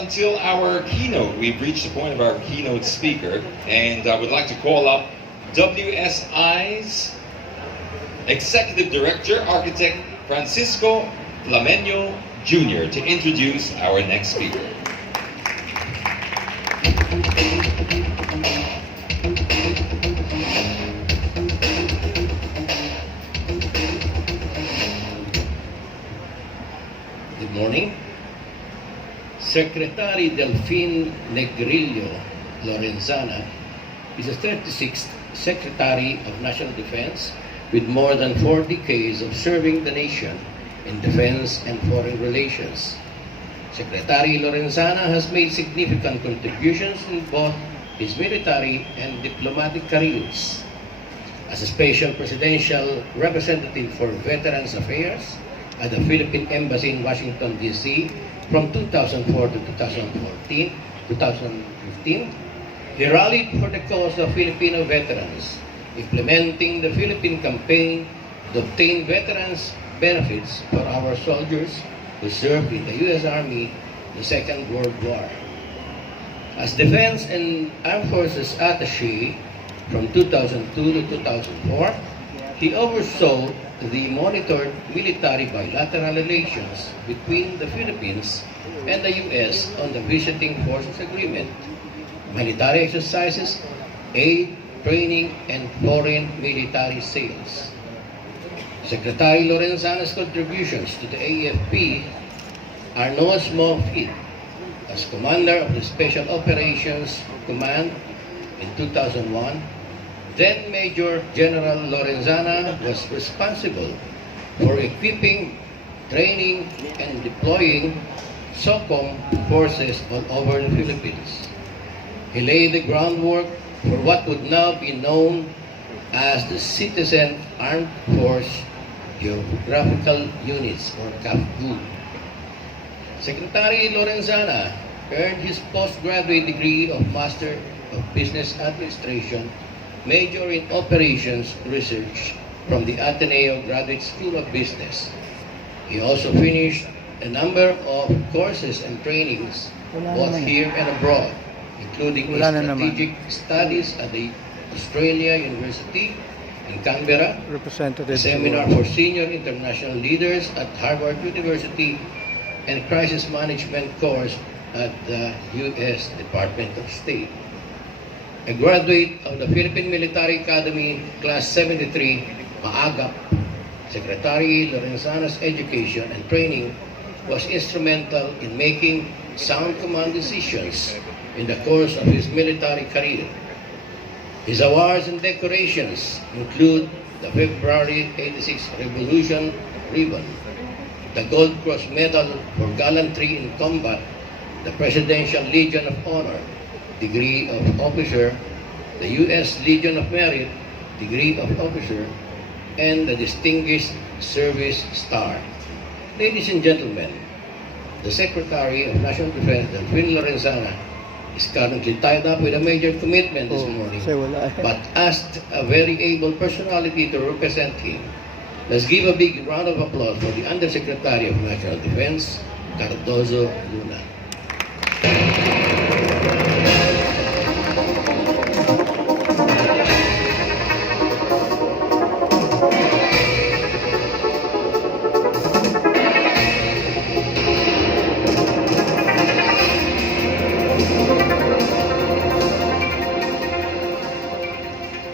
until our keynote. We've reached the point of our keynote speaker, and I would like to call up WSI's Executive Director, Architect Francisco Flamenio Jr. to introduce our next speaker. Good morning. Secretary Delphine Negrillo Lorenzana is the 36th Secretary of National Defense with more than 4 decades of serving the nation in defense and foreign relations. Secretary Lorenzana has made significant contributions in both his military and diplomatic careers. As a special presidential representative for Veterans Affairs at the Philippine Embassy in Washington, D.C. from 2004 to 2015, he rallied for the cause of Filipino veterans, implementing the Philippine campaign to obtain veterans benefits for our soldiers who served in the U.S. Army in the Second World War. As Defense and Armed Forces Attaché from 2002 to 2004, he oversaw the monitored military bilateral relations between the Philippines and the U.S. on the Visiting Forces Agreement, military exercises, aid, training, and foreign military sales. Secretary Lorenzana's contributions to the AFP are no small feat. As commander of the Special Operations Command in 2001, then Major General Lorenzana was responsible for equipping, training, and deploying SOCOM forces all over the Philippines. He laid the groundwork for what would now be known as the Citizen Armed Force Geographical Units, or CAFGU. Secretary Lorenzana earned his postgraduate degree of Master of Business Administration, major in Operations Research from the Ateneo Graduate School of Business. He also finished a number of courses and trainings both here and abroad, including strategic studies at the Australia University in Canberra, a seminar for senior international leaders at Harvard University, and crisis management course at the U.S. Department of State. A graduate of the Philippine Military Academy Class 73, Maagap, Secretary Lorenzana's education and training was instrumental in making sound command decisions in the course of his military career. His awards and decorations include the February 86 Revolution Ribbon, the Gold Cross Medal for Gallantry in Combat, the Presidential Legion of Honor, degree of officer, the U.S. Legion of Merit, degree of officer, and the Distinguished Service Star. Ladies and gentlemen, the Secretary of National Defense, Delphine Lorenzana, is currently tied up with a major commitment this morning, but asked a very able personality to represent him. Let's give a big round of applause for the Undersecretary of National Defense, Cardozo Luna.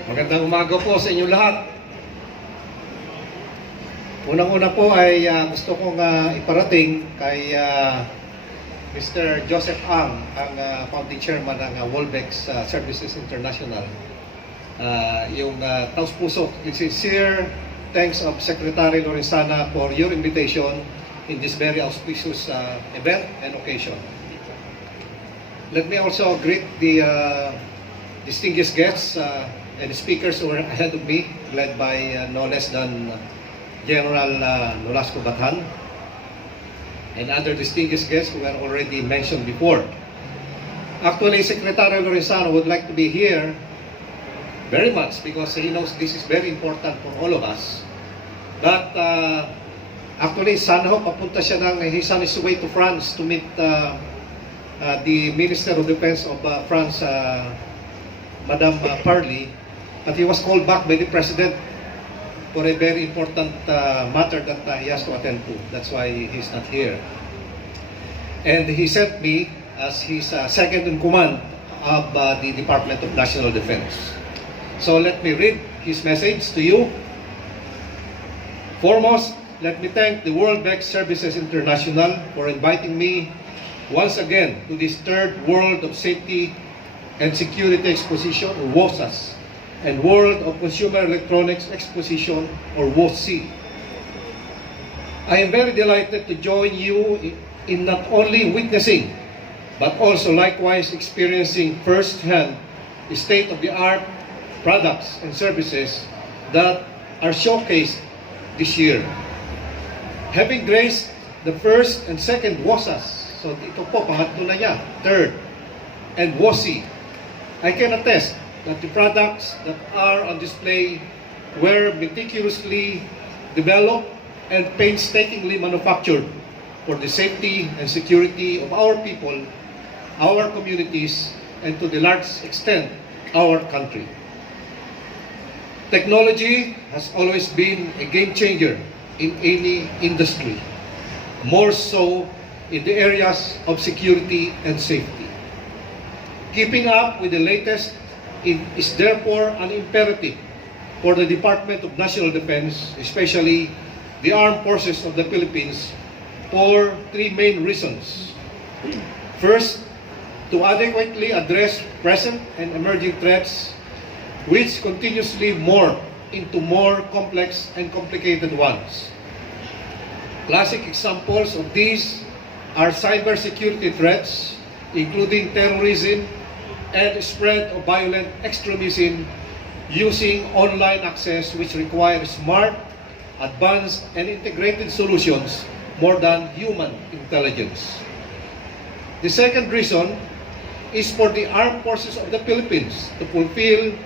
Magandang umaga po sa inyo lahat. Unang-una po ay gusto kong iparating kay Mr. Joseph Ang, ang founding chairman ng Wolbex Services International. Yung taus-puso, sincere thanks of Secretary Lorenzana for your invitation in this very auspicious event and occasion. Let me also greet the distinguished guests and speakers who are ahead of me, led by no less than General Nolasco Bathan, and other distinguished guests who were already mentioned before. Actually, Secretary Lorenzana would like to be here very much because he knows this is very important for all of us. But actually, sana ho, papunta siya he's on his way to France to meet the Minister of Defense of France, Madame Parly, but he was called back by the President for a very important matter that he has to attend to. That's why he's not here. And he sent me as his second in command of the Department of National Defense. So let me read his message to you. Foremost, let me thank the World Bank Services International for inviting me once again to this third World of Safety and Security Exposition, or WOSAS, and World of Consumer Electronics Exposition, or WOCEE. I am very delighted to join you in not only witnessing, but also likewise experiencing firsthand the state-of-the-art products and services that are showcased this year. Having graced the first and second WOSAS, so ito po, pangatlo na niya, third, and WOCEE, I can attest that the products that are on display were meticulously developed and painstakingly manufactured for the safety and security of our people, our communities, and to the large extent, our country. Technology has always been a game changer in any industry, more so in the areas of security and safety. Keeping up with the latest is therefore an imperative for the Department of National Defense, especially the Armed Forces of the Philippines, for three main reasons. First, to adequately address present and emerging threats, which continuously morph into more complex and complicated ones. Classic examples of these are cybersecurity threats, including terrorism and spread of violent extremism using online access, which requires smart, advanced, and integrated solutions more than human intelligence. The second reason is for the Armed Forces of the Philippines to fulfill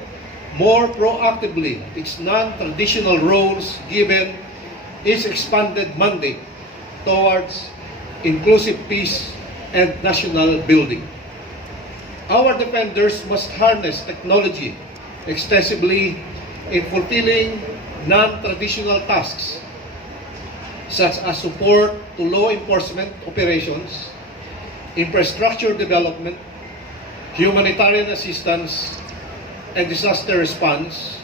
more proactively its non-traditional roles given its expanded mandate towards inclusive peace and national building. Our defenders must harness technology extensively in fulfilling non-traditional tasks such as support to law enforcement operations, infrastructure development, humanitarian assistance and disaster response,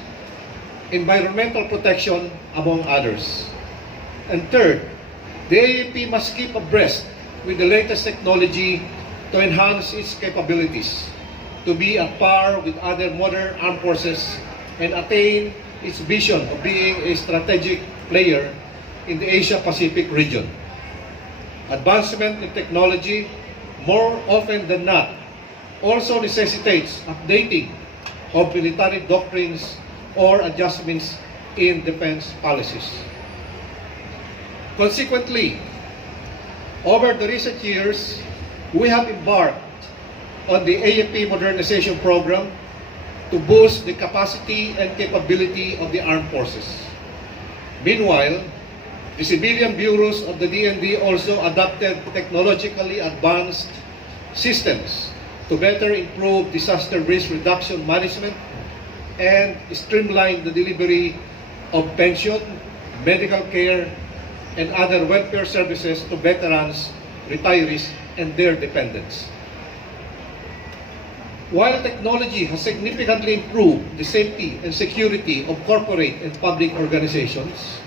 environmental protection, among others. And third, the AAP must keep abreast with the latest technology to enhance its capabilities, to be at par with other modern armed forces, and attain its vision of being a strategic player in the Asia-Pacific region. Advancement in technology, more often than not, also necessitates updating of military doctrines or adjustments in defense policies. Consequently, over the recent years, we have embarked on the AFP modernization program to boost the capacity and capability of the armed forces. Meanwhile, the civilian bureaus of the DND also adopted technologically advanced systems to better improve disaster risk reduction management and streamline the delivery of pension, medical care, and other welfare services to veterans, retirees, and their dependents. While technology has significantly improved the safety and security of corporate and public organizations,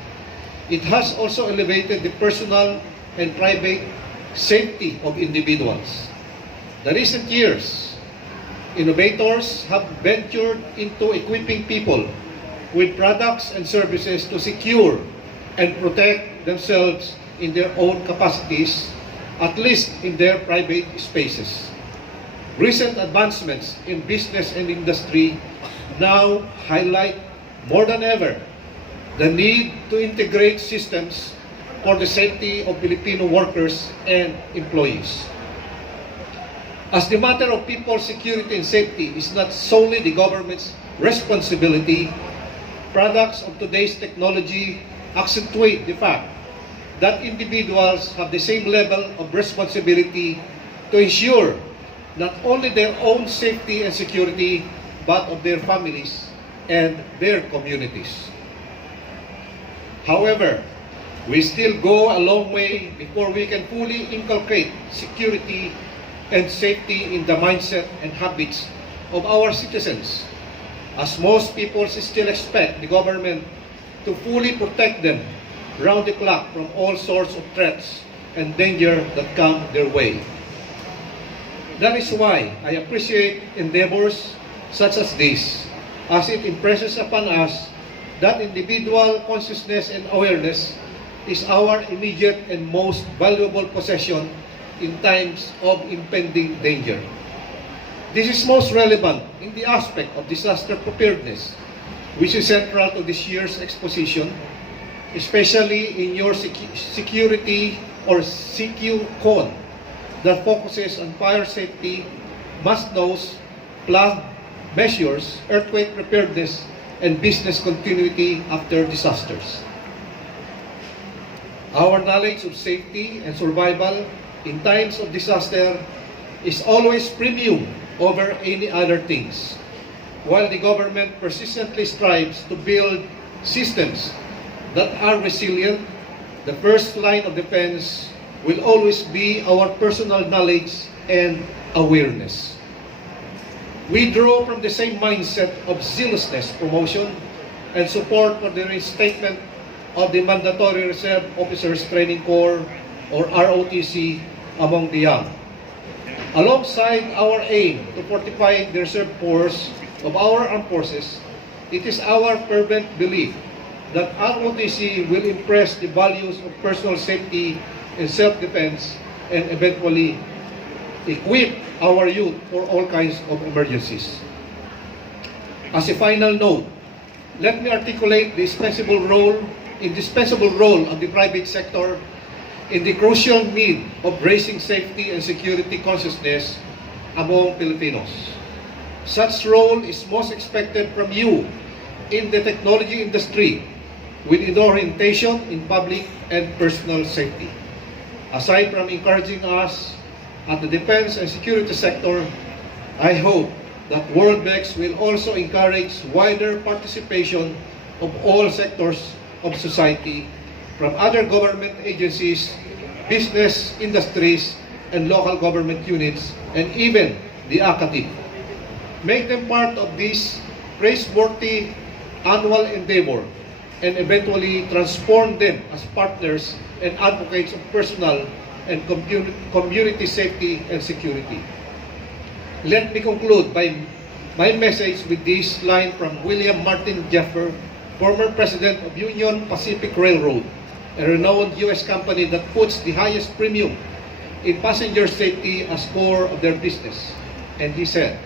it has also elevated the personal and private safety of individuals. The recent years, innovators have ventured into equipping people with products and services to secure and protect themselves in their own capacities, at least in their private spaces. Recent advancements in business and industry now highlight more than ever the need to integrate systems for the safety of Filipino workers and employees. As the matter of people's security and safety is not solely the government's responsibility, products of today's technology accentuate the fact that individuals have the same level of responsibility to ensure not only their own safety and security, but of their families and their communities. However, we still go a long way before we can fully inculcate security and safety in the mindset and habits of our citizens, as most people still expect the government to fully protect them round the clock from all sorts of threats and danger that come their way. That is why I appreciate endeavors such as this, as it impresses upon us that individual consciousness and awareness is our immediate and most valuable possession in times of impending danger. This is most relevant in the aspect of disaster preparedness, which is central to this year's exposition, especially in your security or CQ-CON that focuses on fire safety, must-knows, flood measures, earthquake preparedness, and business continuity after disasters. Our knowledge of safety and survival in times of disaster is always premium over any other things, while the government persistently strives to build systems that are resilient. The first line of defense will always be our personal knowledge and awareness. We draw from the same mindset of zealousness, promotion, and support for the reinstatement of the Mandatory Reserve Officers Training Corps, or ROTC, among the young. Alongside our aim to fortify the reserve force of our armed forces, it is our fervent belief that ROTC will impress the values of personal safety and self-defense and eventually equip our youth for all kinds of emergencies. As a final note, let me articulate the indispensable role of the private sector in the crucial need of raising safety and security consciousness among Filipinos. Such role is most expected from you in the technology industry with an orientation in public and personal safety. Aside from encouraging us at the defense and security sector, I hope that WorldBEX will also encourage wider participation of all sectors of society, from other government agencies, business industries, and local government units, and even the academic. Make them part of this praiseworthy annual endeavor and eventually transform them as partners and advocates of personal and community safety and security. Let me conclude by my message with this line from William Martin Jeffer, former president of Union Pacific Railroad, a renowned U.S. company that puts the highest premium in passenger safety as core of their business. And he said,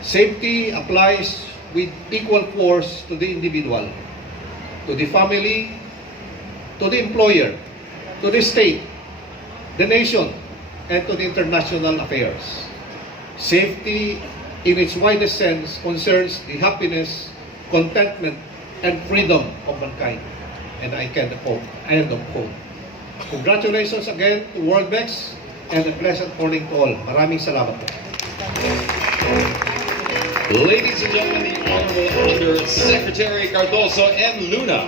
"Safety applies with equal force to the individual, to the family, to the employer, to the state, the nation, and to the international affairs. Safety, in its widest sense, concerns the happiness, contentment, and freedom of mankind." And I can quote, end of quote. Congratulations again to WorldBEX and a pleasant morning to all. Maraming salamat po. Ladies and gentlemen, the Honorable Under Secretary Cardoso M. Luna.